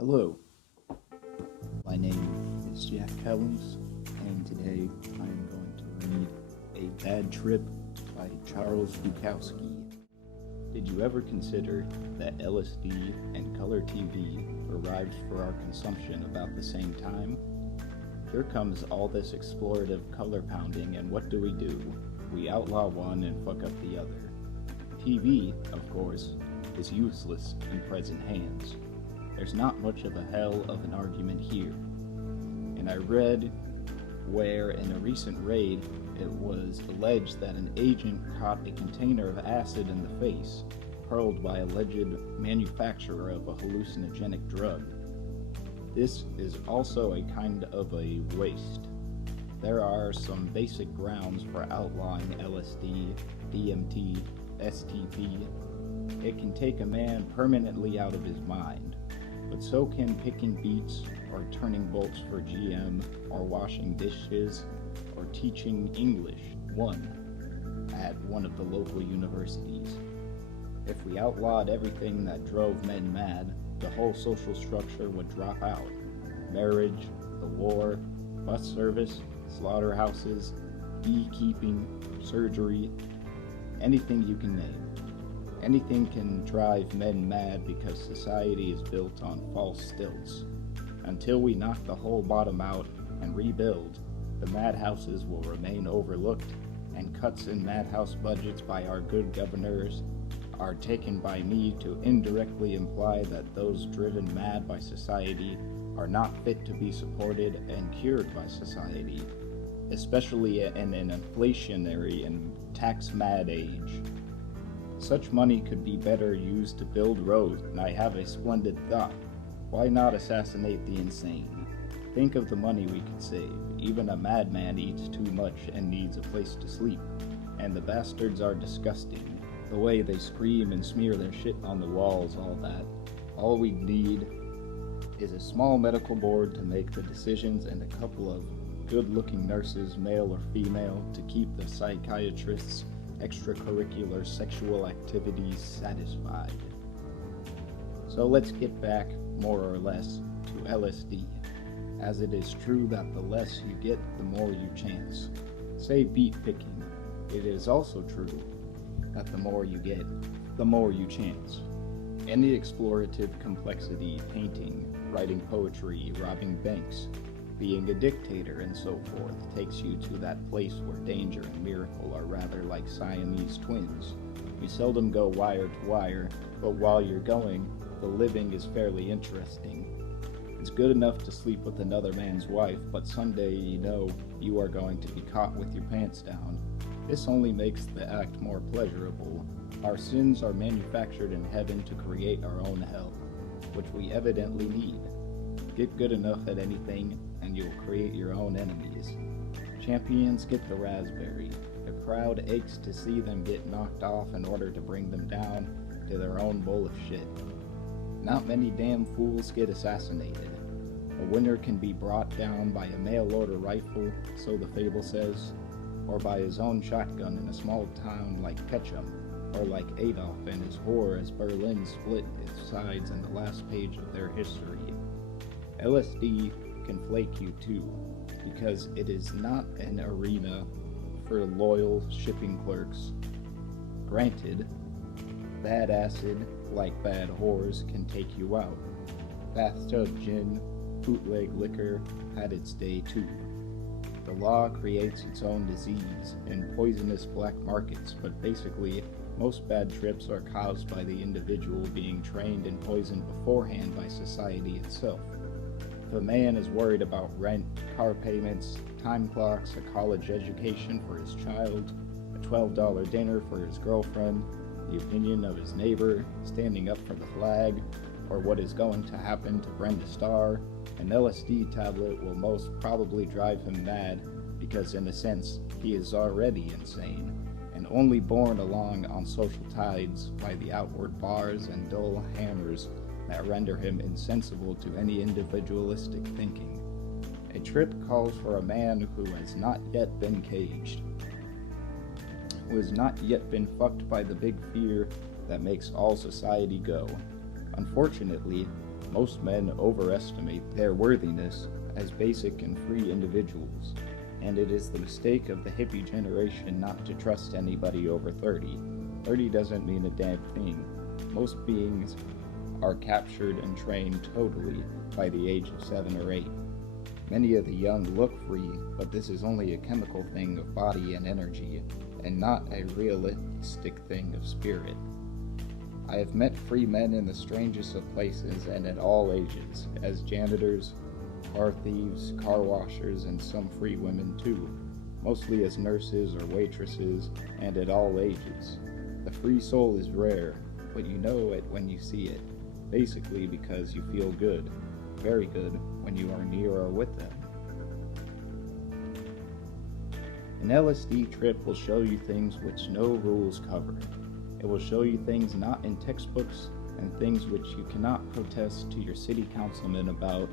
Hello, my name is Jack Kellems, and today I am going to read A Bad Trip by Charles Bukowski. Did you ever consider that LSD and color TV arrived for our consumption about the same time? Here comes all this explorative color pounding, and what do? We outlaw one and fuck up the other. TV, of course, is useless in present hands. There's not much of a hell of an argument here. And I read where in a recent raid it was alleged that an agent caught a container of acid in the face, hurled by alleged manufacturer of a hallucinogenic drug. This is also a kind of a waste. There are some basic grounds for outlawing LSD, DMT, STP. It can take a man permanently out of his mind. But so can picking beets, or turning bolts for GM, or washing dishes, or teaching English 1 at one of the local universities. If we outlawed everything that drove men mad, the whole social structure would drop out. Marriage, the war, bus service, slaughterhouses, beekeeping, surgery, anything you can name. Anything can drive men mad because society is built on false stilts. Until we knock the whole bottom out and rebuild, the madhouses will remain overlooked, and cuts in madhouse budgets by our good governors are taken by me to indirectly imply that those driven mad by society are not fit to be supported and cured by society, especially in an inflationary and tax-mad age. Such money could be better used to build roads, and I have a splendid thought. Why not assassinate the insane? Think of the money we could save. Even a madman eats too much and needs a place to sleep. And the bastards are disgusting. The way they scream and smear their shit on the walls, all that. All we need is a small medical board to make the decisions and a couple of good-looking nurses, male or female, to keep the psychiatrists' extracurricular sexual activities satisfied. So let's get back, more or less, to LSD, as it is true that the less you get, the more you chance. Say beet picking. It is also true that the more you get, the more you chance. Any explorative complexity, painting, writing poetry, robbing banks, being a dictator, and so forth, takes you to that place where danger and miracle are rather like Siamese twins. You seldom go wire to wire, but while you're going, the living is fairly interesting. It's good enough to sleep with another man's wife, but someday you know you are going to be caught with your pants down. This only makes the act more pleasurable. Our sins are manufactured in heaven to create our own hell, which we evidently need. Get good enough at anything, and you'll create your own enemies. Champions get the raspberry. The crowd aches to see them get knocked off in order to bring them down to their own bowl of shit. Not many damn fools get assassinated. A winner can be brought down by a mail-order rifle, so the fable says, or by his own shotgun in a small town like Ketchum, or like Adolf and his whore as Berlin split its sides in the last page of their history. LSD can flake you too, because it is not an arena for loyal shipping clerks. Granted, bad acid, like bad whores, can take you out. Bathtub gin, bootleg liquor, had its day too. The law creates its own disease and poisonous black markets, but basically, most bad trips are caused by the individual being trained and poisoned beforehand by society itself. If a man is worried about rent, car payments, time clocks, a college education for his child, a $12 dinner for his girlfriend, the opinion of his neighbor, standing up for the flag, or what is going to happen to Brenda Starr, an LSD tablet will most probably drive him mad because in a sense he is already insane and only borne along on social tides by the outward bars and dull hammers that render him insensible to any individualistic thinking. A trip calls for a man who has not yet been caged, who has not yet been fucked by the big fear that makes all society go. Unfortunately, Most men overestimate their worthiness as basic and free individuals, and it is the mistake of the hippie generation not to trust anybody over 30. 30 doesn't mean a damn thing. Most beings are captured and trained totally by the age of 7 or 8. Many of the young look free, but this is only a chemical thing of body and energy, and not a realistic thing of spirit. I have met free men in the strangest of places and at all ages, as janitors, car thieves, car washers, and some free women too, mostly as nurses or waitresses, and at all ages. The free soul is rare, but you know it when you see it, basically because you feel good, very good, when you are near or with them. An LSD trip will show you things which no rules cover. It will show you things not in textbooks and things which you cannot protest to your city councilman about.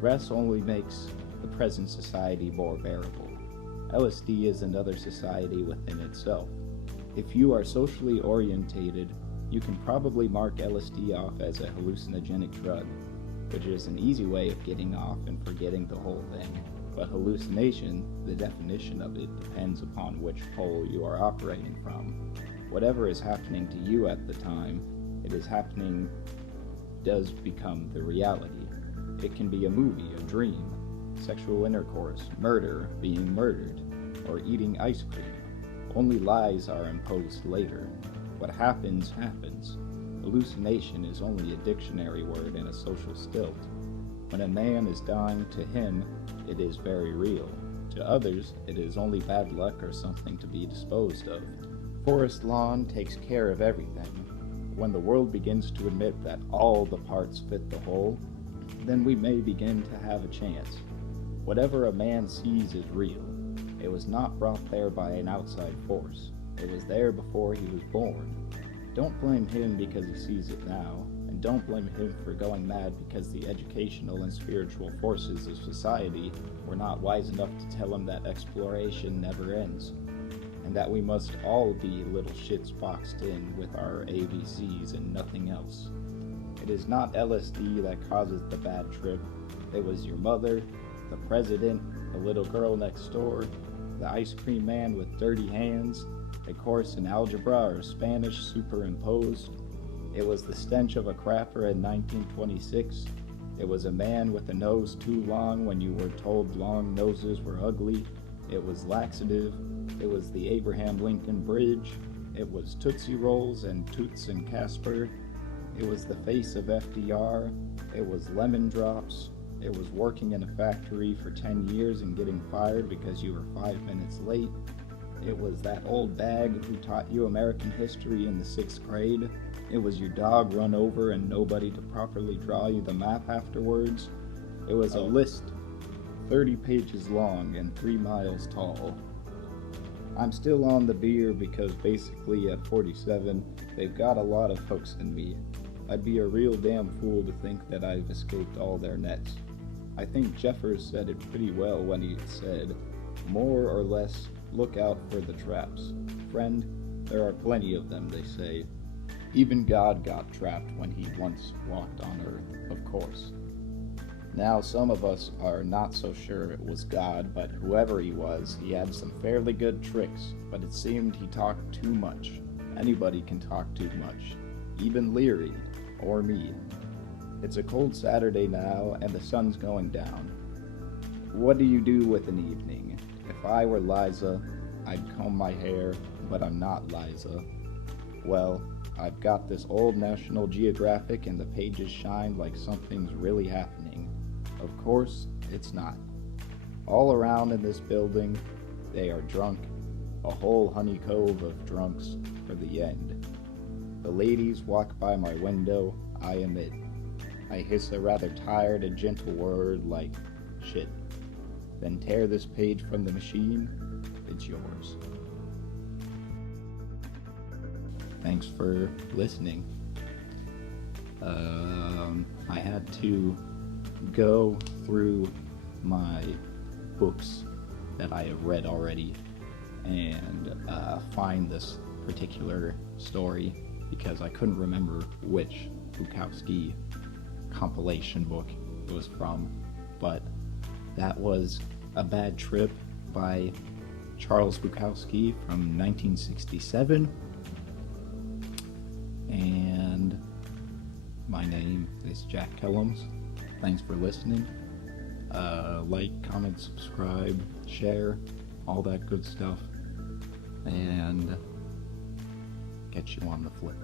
Rest only makes the present society more bearable. LSD is another society within itself. If you are socially orientated, you can probably mark LSD off as a hallucinogenic drug, which is an easy way of getting off and forgetting the whole thing. But hallucination, the definition of it, depends upon which pole you are operating from. Whatever is happening to you at the time it is happening does become the reality. It can be a movie, a dream, sexual intercourse, murder, being murdered, or eating ice cream. Only lies are imposed later. What happens, happens. Hallucination is only a dictionary word and a social stilt. When a man is dying, to him, it is very real. To others, it is only bad luck or something to be disposed of. Forest lawn takes care of everything. When the world begins to admit that all the parts fit the whole, then we may begin to have a chance. Whatever a man sees is real. It was not brought there by an outside force. It was there before he was born. Don't blame him because he sees it now, and don't blame him for going mad because the educational and spiritual forces of society were not wise enough to tell him that exploration never ends, and that we must all be little shits boxed in with our ABCs and nothing else. It is not LSD that causes the bad trip. It was your mother, the president, the little girl next door, the ice cream man with dirty hands, a course in algebra or Spanish superimposed. It was the stench of a crapper in 1926. It was a man with a nose too long when you were told long noses were ugly. It was laxative. It was the Abraham Lincoln Bridge. It was Tootsie Rolls and Toots and Casper. It was the face of FDR. It was lemon drops. It was working in a factory for 10 years and getting fired because you were 5 minutes late. It was that old bag who taught you American history in the 6th grade. It was your dog run over and nobody to properly draw you the map afterwards. It was a list 30 pages long and 3 miles tall. I'm still on the beer because basically at 47, they've got a lot of hooks in me. I'd be a real damn fool to think that I've escaped all their nets. I think Jeffers said it pretty well when he said, more or less, look out for the traps. Friend, there are plenty of them, they say. Even God got trapped when he once walked on earth, of course. Now some of us are not so sure it was God, but whoever he was, he had some fairly good tricks, but it seemed he talked too much. Anybody can talk too much. Even Leary, or me. It's a cold Saturday now, and the sun's going down. What do you do with an evening? If I were Liza, I'd comb my hair, but I'm not Liza. Well, I've got this old National Geographic and the pages shine like something's really happening. Of course, it's not. All around in this building, they are drunk, a whole honeycomb of drunks for the end. The ladies walk by my window, I emit. I hiss a rather tired and gentle word like, shit. Then tear this page from the machine, it's yours. Thanks for listening. I had to go through my books that I have read already and find this particular story because I couldn't remember which Bukowski compilation book it was from, but that was A Bad Trip by Charles Bukowski from 1967. And my name is Jack Kellems. Thanks for listening. Like, comment, subscribe, share, all that good stuff, and catch you on the flip.